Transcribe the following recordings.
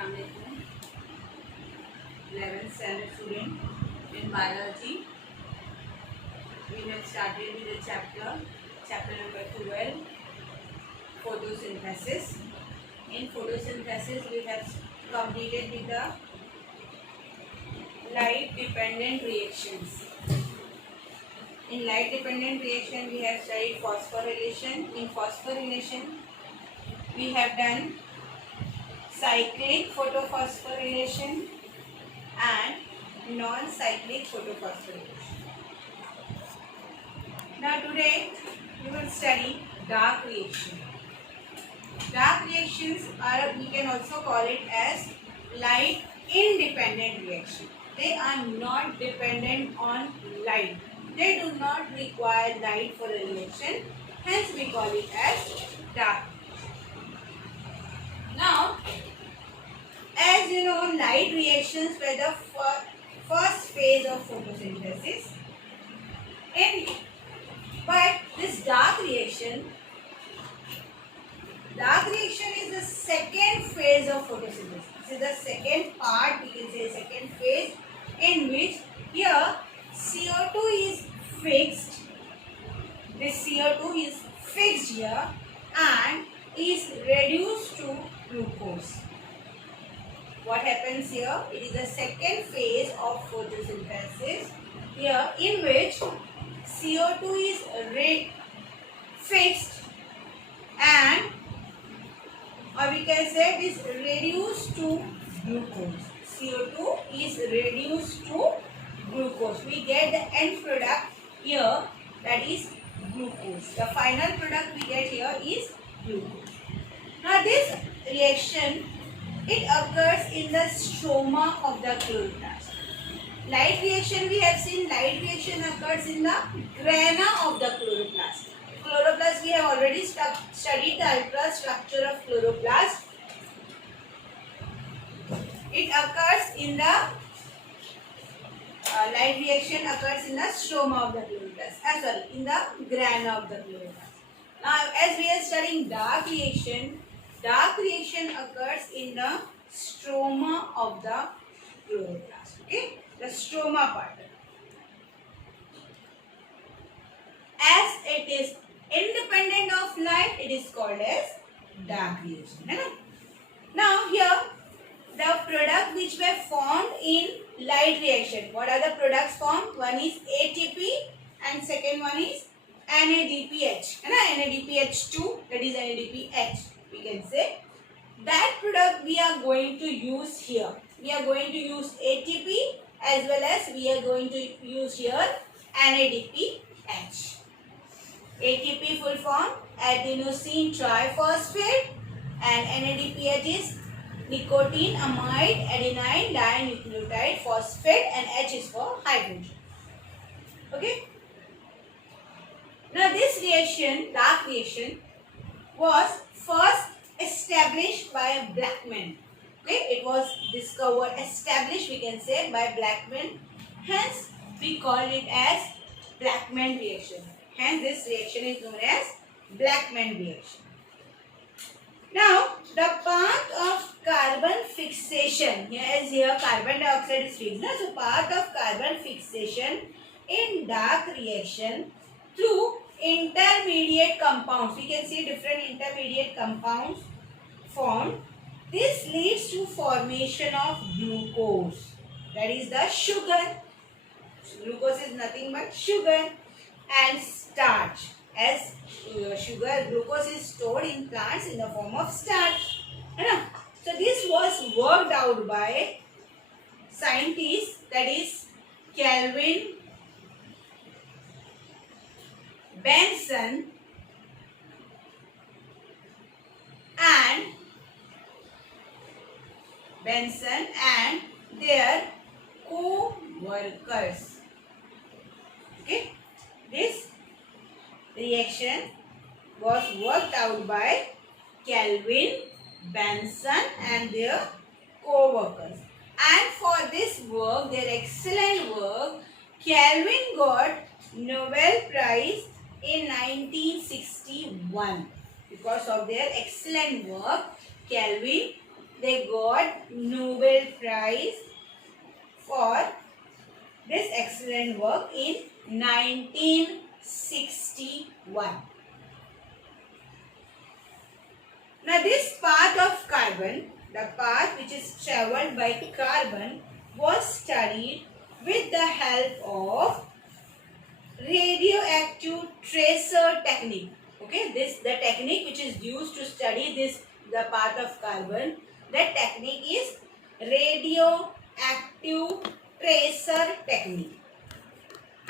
Assalamu alaikum. 11th standard student in biology. We have started with the chapter number 12, photosynthesis. In photosynthesis, we have completed with the light dependent reactions. In light dependent reaction, we have studied phosphorylation. In phosphorylation, we have done cyclic photophosphorylation and non-cyclic photophosphorylation. Now today we will study dark reaction. Dark reactions are, we can also call it as light independent reaction. They are not dependent on light. They do not require light for a reaction. Hence we call it as dark. Now, as you know, light reactions were the first phase of photosynthesis. But this dark reaction is the second phase of photosynthesis. This is the second part, we can say second phase, in which here CO2 is fixed. This CO2 is fixed here and is reduced to glucose. What happens here? It is the second phase of photosynthesis here, in which CO2 is fixed and, or we can say it is reduced to glucose. CO2 is reduced to glucose. We get the end product here, that is glucose. The final product we get here is glucose. Now this reaction, it occurs in the stroma of the chloroplast. Light reaction, we have seen light reaction occurs in the grana of the chloroplast. Chloroplast, we have already studied the ultrastructure of chloroplast. It occurs in the light reaction occurs in the stroma of the chloroplast. In the grana of the chloroplast. Now, as we are studying dark reaction occurs in the stroma of the chloroplast. Okay, the stroma part. As it is independent of light, it is called as dark reaction. Now here, the product which were formed in light reaction. What are the products formed? One is ATP and second one is NADPH. NADPH2, that is NADPH. We can say that product we are going to use here. We are going to use ATP as well as we are going to use here NADPH. ATP full form adenosine triphosphate and NADPH is nicotine amide adenine dinucleotide phosphate and H is for hydrogen. Okay. Now this reaction, dark reaction, was first established by Blackman. Okay, it was established we can say by Blackman. Hence we call it as Blackman reaction. Hence this reaction is known as Blackman reaction. Now the path of carbon fixation, here carbon dioxide is fixed. So path of carbon fixation in dark reaction through intermediate compounds. We can see different intermediate compounds formed. This leads to formation of glucose. That is the sugar. Glucose is nothing but sugar and starch. As glucose is stored in plants in the form of starch. So this was worked out by scientists, that is Kelvin, Benson and their co-workers. Okay, this reaction was worked out by Kelvin, Benson and their co-workers. And for this work, their excellent work, Kelvin got Nobel Prize in 1961. Because of their excellent work, Kelvin they got Nobel Prize for this excellent work in 1961. Now this path of carbon, the path which is travelled by carbon, was studied with the help of radioactive tracer technique. Okay, this the technique which is used to study the path of carbon. That technique is radioactive tracer technique,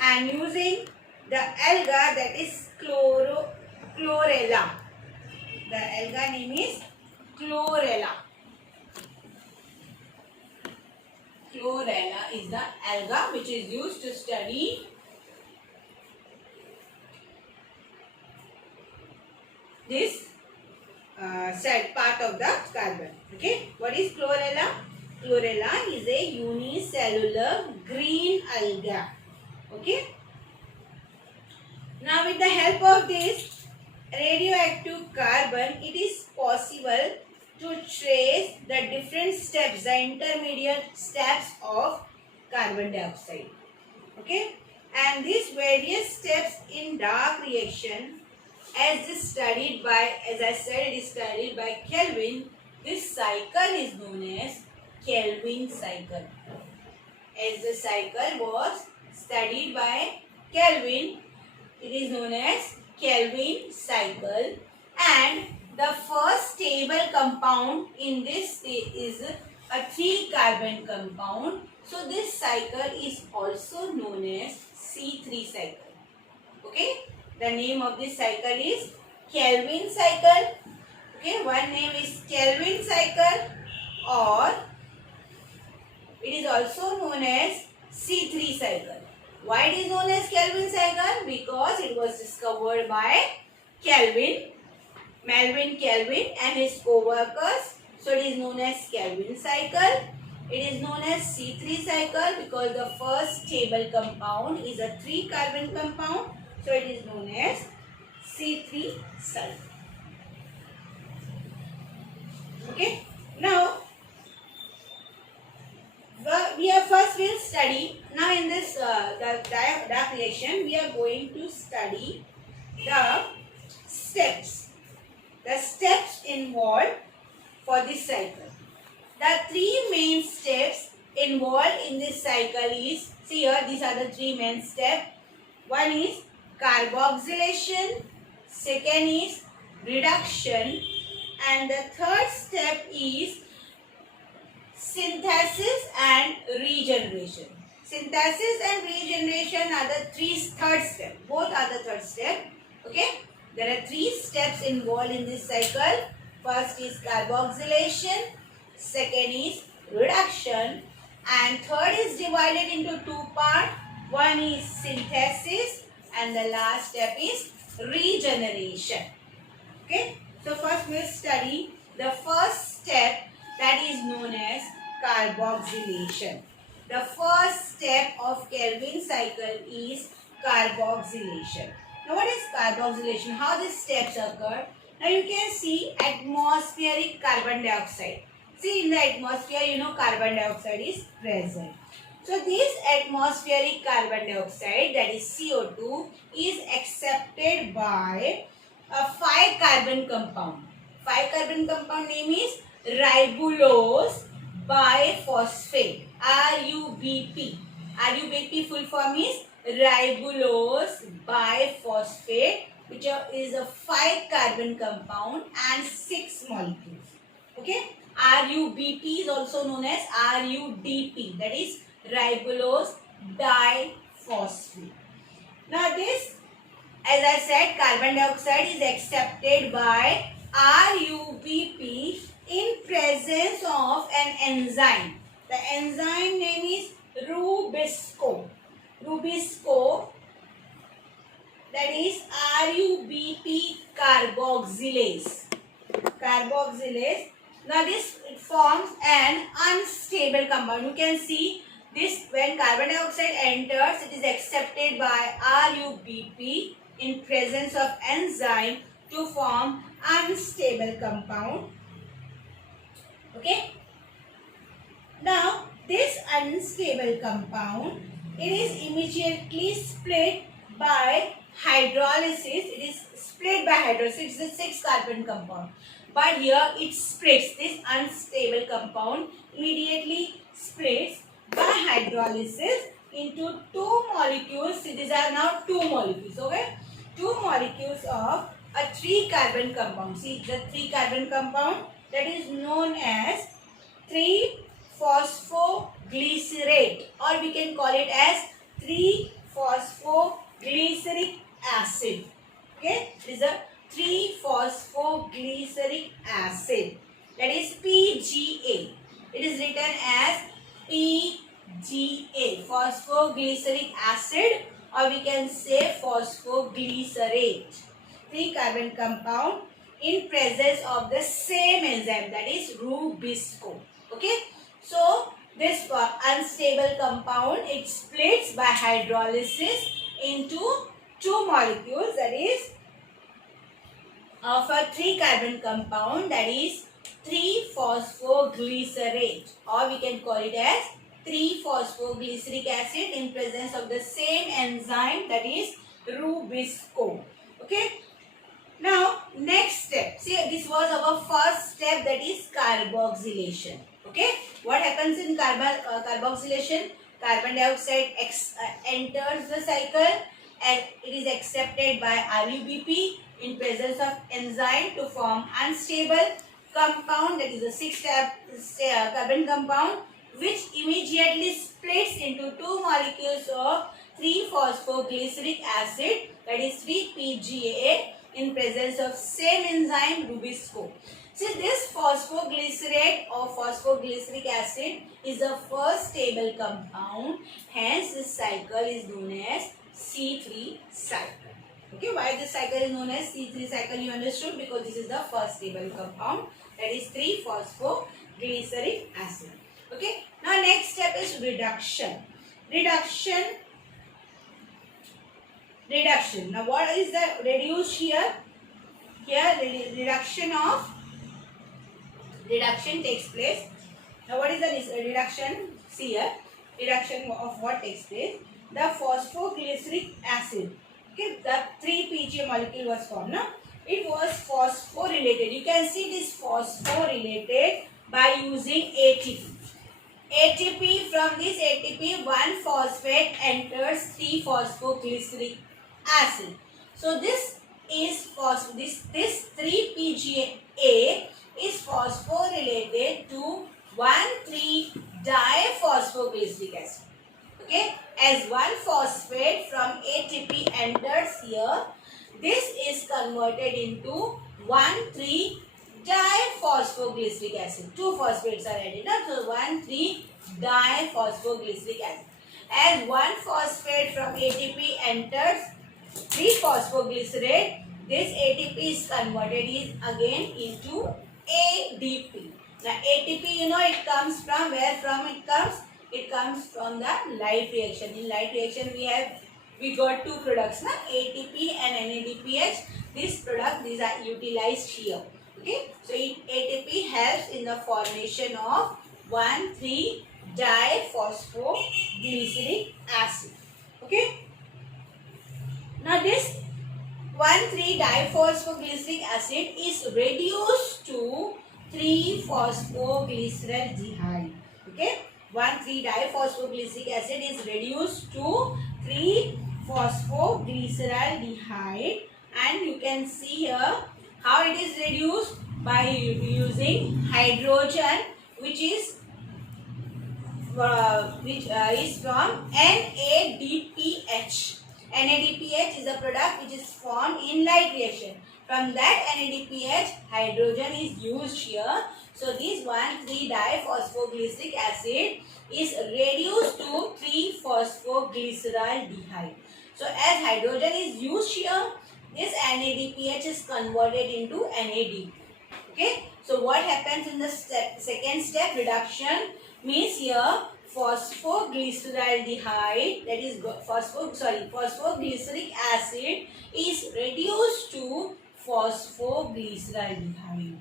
and using the alga, that is chlorella. The alga name is chlorella. Chlorella is the alga which is used to study this part of the carbon. Okay, what is chlorella? Chlorella is a unicellular green alga. Okay. Now with the help of this radioactive carbon, it is possible to trace the different steps, the intermediate steps of carbon dioxide. Okay, and these various steps in dark reaction, as I said, it is studied by Kelvin. This cycle is known as Kelvin cycle. As the cycle was studied by Kelvin, it is known as Kelvin cycle, and the first stable compound in this is a 3-carbon compound. So this cycle is also known as C3 cycle. Okay, the name of this cycle is Kelvin cycle. Okay, one name is Kelvin cycle, or it is also known as C3 cycle. Why it is known as Kelvin cycle? Because it was discovered by Melvin Kelvin and his co-workers. So it is known as Kelvin cycle. It is known as C3 cycle because the first stable compound is a 3-carbon compound. So it is known as C3 cycle. Okay. Now we'll study. Now in this dark reaction, we are going to study the steps. The steps involved for this cycle. The 3 main steps involved in this cycle is, see here, these are the 3 main steps. One is carboxylation, second is reduction, and the third step is synthesis and regeneration. Synthesis and regeneration are the third step. Both are the third step. Okay. There are 3 steps involved in this cycle. First is carboxylation, second is reduction, and third is divided into 2 parts. One is synthesis and the last step is regeneration. Okay. So first we will study the first step, that is known as carboxylation. The first step of Kelvin cycle is carboxylation. Now what is carboxylation? How these steps occur? Now you can see atmospheric carbon dioxide. See, in the atmosphere, carbon dioxide is present. So this atmospheric carbon dioxide, that is CO2, is accepted by a 5-carbon compound. 5-carbon compound name is ribulose biphosphate, RUBP. RUBP full form is ribulose biphosphate, which is a 5-carbon compound and 6 molecules. Okay, RUBP is also known as RUDP, that is ribulose diphosphate. Now this, as I said, carbon dioxide is accepted by RUBP in presence of an enzyme. The enzyme name is Rubisco. Rubisco, that is RUBP carboxylase. Carboxylase. Now this forms an unstable compound. You can see this, when carbon dioxide enters, it is accepted by RUBP in presence of enzyme to form unstable compound. Okay. Now this unstable compound, it is immediately split by hydrolysis. It is split by hydrolysis. It's a 6 carbon compound. But here it splits. This unstable compound immediately splits by hydrolysis into two molecules. See, these are now two molecules. Okay, two molecules of a 3 carbon compound. See, the 3 carbon compound, that is known as 3-phosphoglycerate, or we can call it as 3-phosphoglyceric acid. Okay, this is a 3-phosphoglyceric acid, that is PGA. It is written as PGA, phosphoglyceric acid, or we can say phosphoglycerate. 3 carbon compound in presence of the same enzyme, that is Rubisco. Okay, so this unstable compound, it splits by hydrolysis into two molecules, that is of a 3 carbon compound, that is 3-phosphoglycerate, or we can call it as 3-phosphoglyceric acid in presence of the same enzyme, that is Rubisco. Okay. Now next step, see, this was our first step, that is carboxylation. Okay, what happens in carboxylation? Carbon dioxide enters the cycle and it is accepted by RUBP in presence of enzyme to form unstable compound, that is a 6 carbon compound, which immediately splits into two molecules of 3-phosphoglyceric acid, that is 3-PGA, in presence of same enzyme Rubisco. See, this phosphoglycerate or phosphoglyceric acid is the first stable compound, hence this cycle is known as C3 cycle. Okay, why this cycle is known as C3 cycle, you understood, because this is the first stable compound, that is 3-phosphoglyceric acid. Okay, now next step is reduction. Reduction. Now what is the reduced here? Here reduction takes place. Now what is the reduction? See here, reduction of what takes place? The phosphoglyceric acid. Okay, the 3-PGA molecule was formed. Now it was phosphorylated. You can see this phosphorylated by using ATP. From this ATP, 1-phosphate enters 3-phosphoglyceric acid. So this is this 3-PGA is phosphorylated to 1,3-diphosphoglyceric acid. Okay, as 1-phosphate from ATP enters here, this is converted into 1,3-diphosphoglyceric acid. 2 phosphates are added. So 1,3-diphosphoglyceric acid. As 1-phosphate from ATP enters 3-phosphoglycerate, this ATP is converted again into ADP. Now ATP, you know, it comes from where? It comes from the light reaction. In light reaction we got two products, na? ATP and NADPH. These are utilized here. Okay, so ATP helps in the formation of 1,3-diphosphoglyceric acid. Okay. Now this 1,3-diphosphoglyceric acid is reduced to 3-phosphoglyceraldehyde. Okay, 1,3-diphosphoglyceric acid is reduced to 3-phosphoglyceraldehyde, and you can see here how it is reduced by using hydrogen, which is from NADPH. NADPH is a product which is formed in light reaction. From that NADPH, hydrogen is used here. So this 1,3-diphosphoglyceric acid is reduced to 3-phosphoglyceraldehyde. So as hydrogen is used here, this NADPH is converted into NADP. Okay. So what happens in the second step, reduction, means here phosphoglyceraldehyde, that is phosphoglyceric acid is reduced to phosphoglyceraldehyde.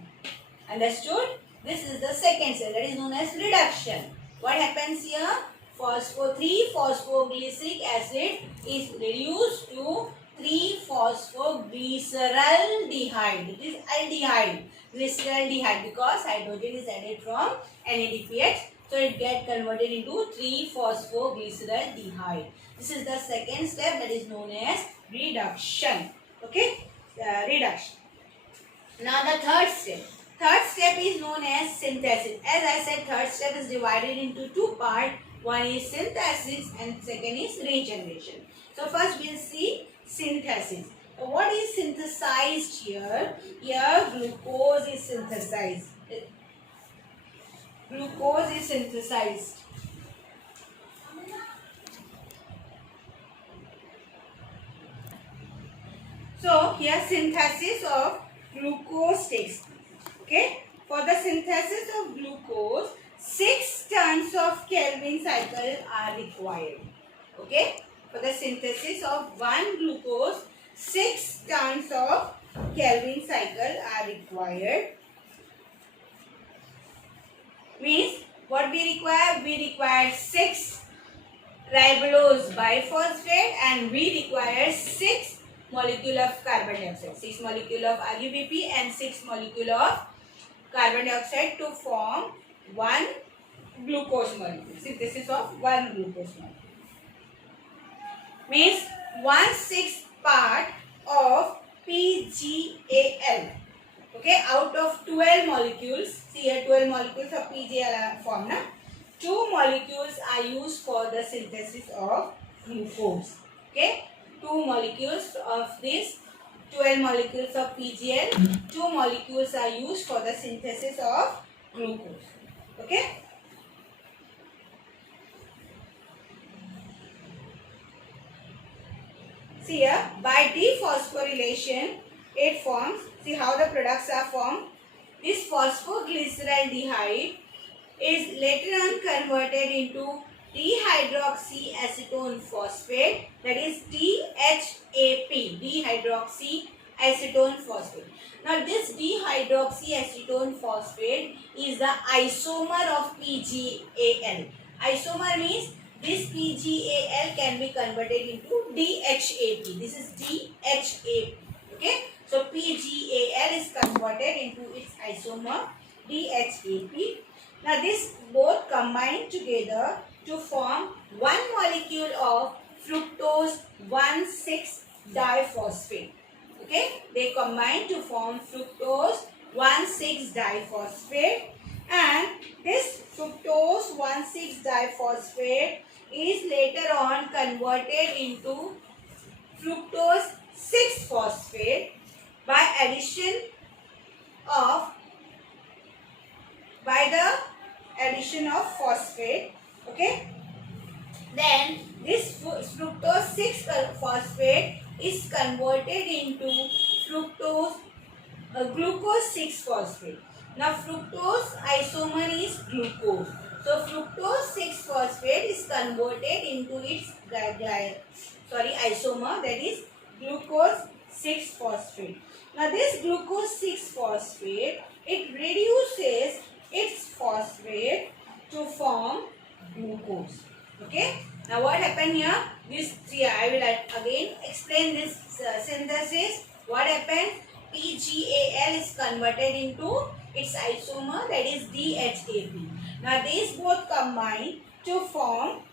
Understood? This is the second step, that is known as reduction. What happens here? 3-phosphoglyceric acid is reduced to 3-phosphoglyceraldehyde. It is aldehyde, glyceraldehyde, because hydrogen is added from NADPH. So it gets converted into 3-phosphoglyceraldehyde. This is the second step, that is known as reduction. Okay, reduction. Now the third step. Third step is known as synthesis. As I said, third step is divided into two parts. One is synthesis and second is regeneration. So first we'll see synthesis. So what is synthesized here? Here glucose is synthesized. Glucose is synthesized. So here synthesis of glucose takes place. Okay, for the synthesis of glucose, 6 tons of Kelvin cycle are required. Okay, for the synthesis of one glucose, 6 tons of Kelvin cycle are required. Means what we require? We require 6 ribulose biphosphate and we require 6 molecule of carbon dioxide, 6 molecule of RuBP and 6 molecule of carbon dioxide to form one glucose molecule. Synthesis of one glucose molecule means 1/6 part of PGAL. Okay, out of 12 molecules, see here 12 molecules of PGAL are formed. 2 molecules are used for the synthesis of glucose. Okay, 2 molecules of this 12 molecules of PGL, 2 molecules are used for the synthesis of glucose. Okay. See here, by dephosphorylation, it forms, see how the products are formed. This phosphoglyceraldehyde is later on converted into dihydroxyacetone phosphate, that is DHAP, dihydroxyacetone phosphate. Now this dihydroxyacetone phosphate is the isomer of PGAL. Isomer means this PGAL can be converted into DHAP. This is DHAP. Okay, so PGAL is converted into its isomer DHAP. Now this both combine together to form one molecule of fructose 1,6-diphosphate. Okay, they combine to form fructose 1,6-diphosphate, and this fructose 1,6-diphosphate is later on converted into fructose 6-phosphate by addition of phosphate. Okay, then this fructose 6-phosphate is converted into glucose 6-phosphate. Now fructose isomer is glucose, so fructose 6-phosphate is converted into its isomer, that is glucose 6-phosphate. Now this glucose 6-phosphate, it reduces its phosphate to form glucose. Okay, now what happened here? This three, I will again explain this synthesis. What happened? PGAL is converted into its isomer, that is DHAP. Now these both combine to form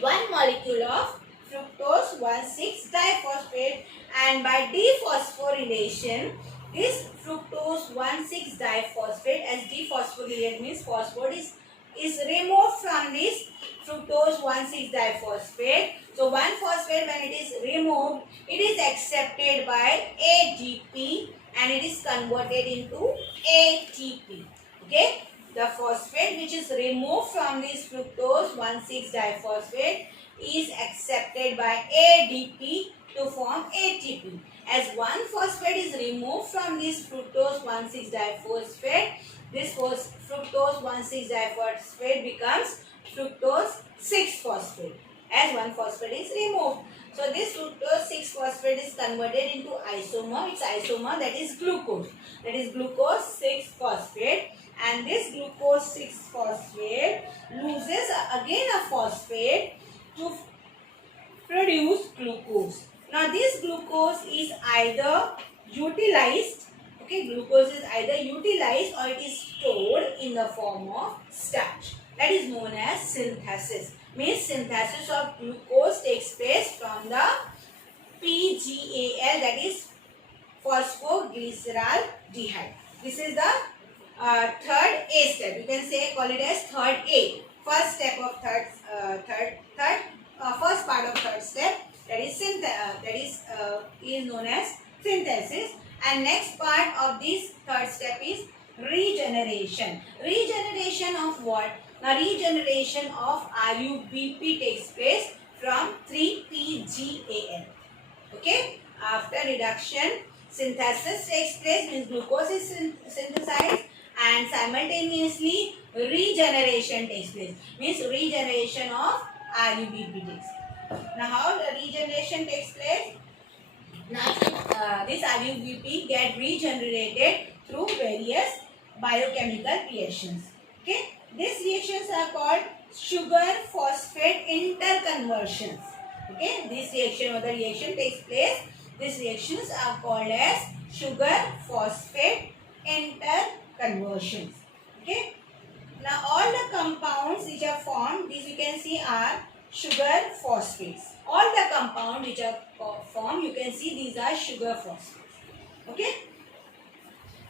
one molecule of fructose 1,6-diphosphate, and by dephosphorylation, this fructose 1,6-diphosphate, as dephosphorylation means phosphorus is removed from this fructose 1,6-diphosphate. So one phosphate, when it is removed, it is accepted by ADP and it is converted into ATP. Okay, the phosphate which is removed from this fructose 1,6-diphosphate is accepted by ADP to form ATP. As one phosphate is removed from this fructose 1,6-diphosphate, this fructose 1,6-diphosphate becomes fructose 6-phosphate as one phosphate is removed. So this fructose 6-phosphate is converted into isomer. Its isomer, that is glucose. That is glucose 6-phosphate, and glucose 6-phosphate loses again a phosphate to produce glucose. Now this glucose is either utilized, okay, glucose is either utilized or it is stored in the form of starch. That is known as synthesis. Means synthesis of glucose takes place from the PGAL, that is phosphoglyceraldehyde. This is the third A step. You can say call it as third A. First step of first part of third step, that is known as synthesis, and next part of this third step is regeneration. Regeneration of what? Now regeneration of RUBP takes place from 3-PGAL. Okay, after reduction, synthesis takes place, means glucose is synthesized, and simultaneously regeneration takes place, means regeneration of RUBP takes place. Now how the regeneration takes place? Now this RUBP get regenerated through various biochemical reactions. Okay, these reactions are called sugar phosphate interconversions. Okay, this reaction or the reaction takes place. These reactions are called as sugar phosphate interconversions. Okay. Now all the compounds which are formed, these you can see are sugar phosphates. All the compounds which are formed, you can see these are sugar phosphates. Okay.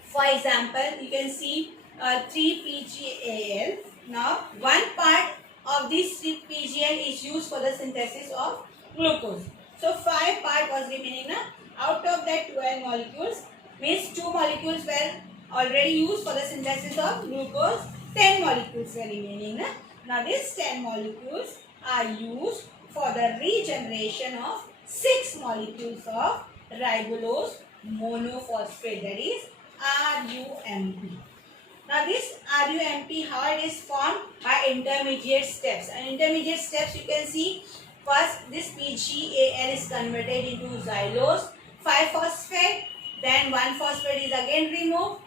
For example, you can see 3-PGAL. Now one part of this 3-PGAL is used for the synthesis of glucose. So 5 part was remaining. Now out of that 12 molecules, means 2 molecules were already used for the synthesis of glucose. 10 molecules were remaining. Now these 10 molecules are used for the regeneration of 6 molecules of ribulose monophosphate, that is RUMP. Now this RUMP, how it is formed? By intermediate steps. And intermediate steps you can see, first this PGAL is converted into xylose 5-phosphate, then 1-phosphate is again removed,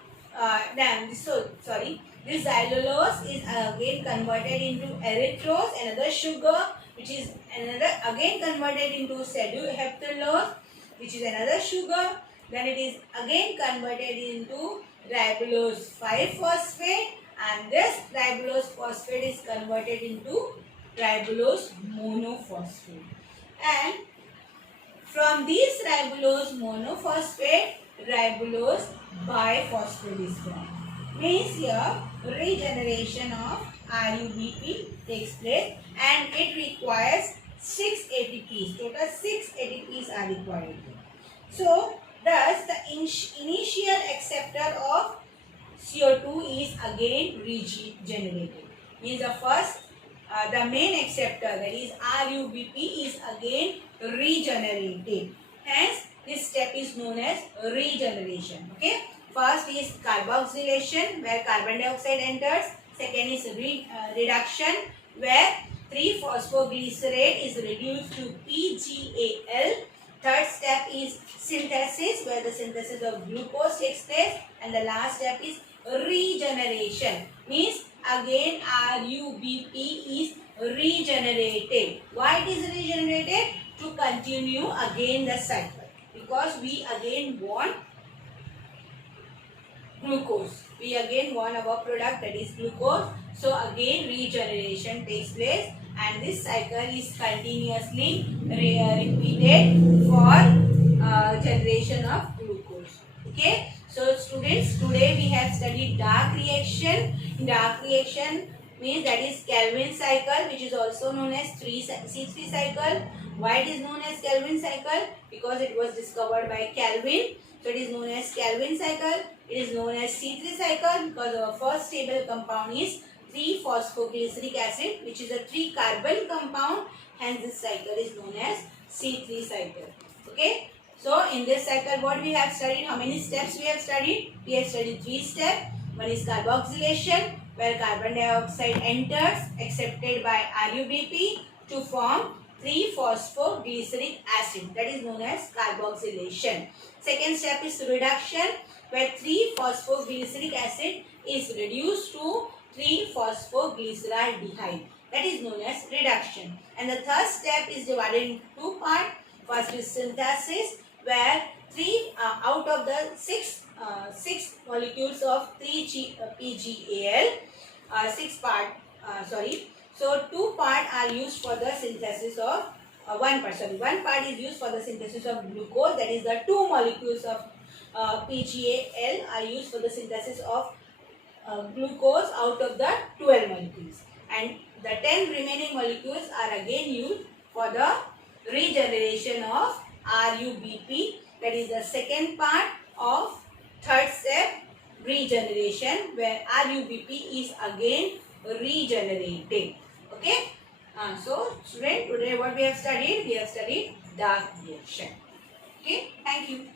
this xylulose is again converted into erythrose, another sugar, which is another again converted into pseudoheptulose, which is another sugar. Then it is again converted into ribulose 5-phosphate, and this ribulose phosphate is converted into ribulose monophosphate. And from this ribulose monophosphate, ribulose biphosphate is formed. Means here regeneration of RUBP takes place, and it requires 6 ATPs. Total 6 ATPs are required. So thus the initial acceptor of CO2 is again regenerated. Means the first the main acceptor, that is RUBP, is again regenerated. Hence this step is known as regeneration. Okay, first is carboxylation, where carbon dioxide enters. Second is reduction, where 3-phosphoglycerate is reduced to PGAL. Third step is synthesis, where the synthesis of glucose takes place, and the last step is regeneration. Means again RUBP is regenerated. Why it is regenerated? To continue again the cycle, because we again want glucose. We again want our product, that is glucose. So again regeneration takes place, and this cycle is continuously repeated for generation of glucose. Okay. So students, today we have studied dark reaction. Dark reaction means that is Calvin cycle, which is also known as C3 cycle. Why it is known as Calvin cycle? Because it was discovered by Calvin. So it is known as Calvin cycle. It is known as C3 cycle because our first stable compound is 3-phosphoglyceric acid, which is a 3-carbon compound. Hence this cycle is known as C3 cycle. Okay. So in this cycle, what we have studied? How many steps we have studied? We have studied 3 steps. One is carboxylation, where carbon dioxide enters, accepted by RUBP to form 3-phosphoglyceric acid. That is known as carboxylation. Second step is reduction, where 3-phosphoglyceric acid is reduced to 3-phosphoglyceraldehyde. That is known as reduction. And the third step is divided into two parts. First is synthesis, where out of the six molecules of 3-PGAL, so 2 parts are used for the synthesis of one part is used for the synthesis of glucose. That is, the 2 molecules of PGAL are used for the synthesis of glucose out of the 12 molecules, and the 10 remaining molecules are again used for the regeneration of RUBP. That is the second part of third step, regeneration, where RUBP is again regenerated. Okay. So student, today what we have studied? We have studied dark reaction. Okay. Thank you.